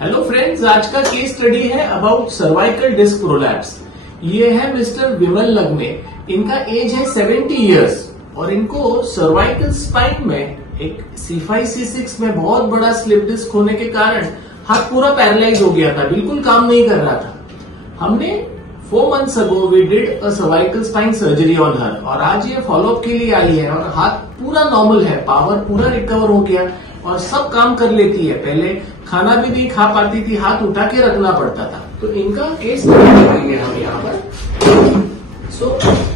Hello friends, आज का case study है अबाउट सर्वाइकल डिस्क प्रोलैप्स। ये है मिस्टर विमल लगमे। इनका एज है 70 इयर्स और इनको सर्वाइकल स्पाइन में एक C5 C6 में बहुत बड़ा स्लिप डिस्क होने के कारण हाथ पूरा पैरालाइज हो गया था, बिल्कुल काम नहीं कर रहा था। हमने 4 months ago we did a cervical spine surgery on her और आज ये फॉलोअप के लिए आई है और हाथ पूरा नॉर्मल है, पावर पूरा रिकवर हो गया और सब काम कर लेती है। पहले खाना भी नहीं खा पाती थी, हाथ उठा के रखना पड़ता था। तो इनका केस स्टडी करेंगे हम यहाँ पर। So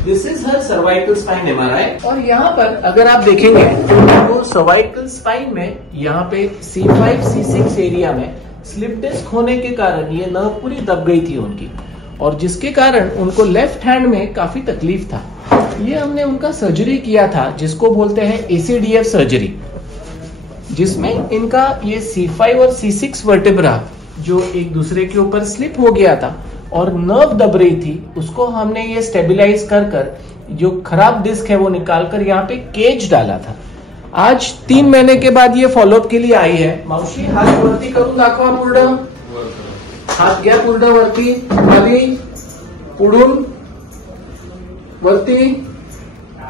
this is her cervical spine MRI और यहाँ पर अगर आप देखेंगे तो सर्वाइकल स्पाइन में यहाँ पे C5 C6 एरिया में स्लिप डिस्क होने के कारण ये नर्व पूरी दब गई थी उनकी और जिसके कारण उनको लेफ्ट हैंड में काफी तकलीफ था। ये हमने उनका सर्जरी किया था जिसको बोलते हैं ACDF सर्जरी, जिसमें इनका ये C5 और C6 वर्टेब्रा जो एक दूसरे के ऊपर स्लिप हो गया था और नर्व दब रही थी, उसको हमने ये स्टेबिलाईज कर कर जो खराब डिस्क है वो निकालकर यहाँ पे केज डाला था। आज 3 महीने के बाद ये फॉलोअप के लिए आई है। मावशी, हात वरती करून दाखवा पूर्ण, हात घ्या पूर्ण वरती, खाली, पुढून वरती।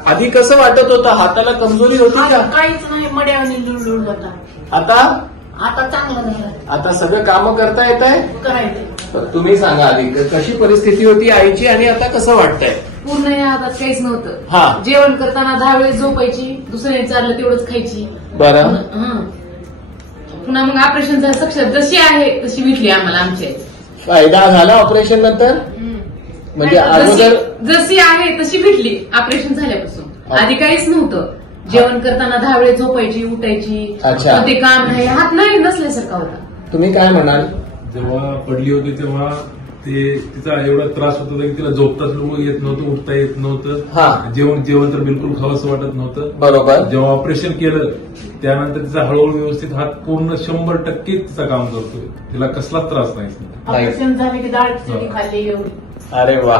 आधी कसं वाटत होतं? हाताला कमजोरी होती का? काहीच नाही, मड्याने लुळलुळ होता. आता चांगलं नाही. आता सगळं काम करता येत आहे? करायचं. तर तुम्ही सांगा आधी कशी परिस्थिती होती आईची आणि आता कसं वाटतंय? पूर्ण या हातात काहीच नव्हतं. हा. जेवण करताना 10 वेळेस झोपायची, दुसऱ्याने चाललं तेवढंच खायची. बरं. पुन्हा मग ऑपरेशन झालं, सक्सेस जशी आहे तशी विकली आम्हाला आमच्या. फायदा झाला ऑपरेशन नंतर? म्हणजे अगोदर जशी आहे तशी भेटली ऑपरेशन झाल्यापासून. आधी काहीच नव्हतं. जेवण करताना 10 वेळेस झोपायची, उठायची. अच्छा. ते काम नाही, हात नाही नसल्यासारखा होता. तुम्ही काय म्हणाल? जेव्हा पडली होती तेव्हा तिचा एवढा त्रास होत होता की तिला झोपताच येत नव्हतं, उठता येत नव्हतं. जेवण तर बिलकुल खावंसं वाटत नव्हतं. बरोबर. जेव्हा ऑपरेशन केलं त्यानंतर तिचा हळूहळू व्यवस्थित हात पूर्ण 100% तिचा काम करतोय. तिला कसलाच त्रास नाही. ऑपरेशन झाले की डाळ खिचडी खाल्ली एवढी. अरे वा.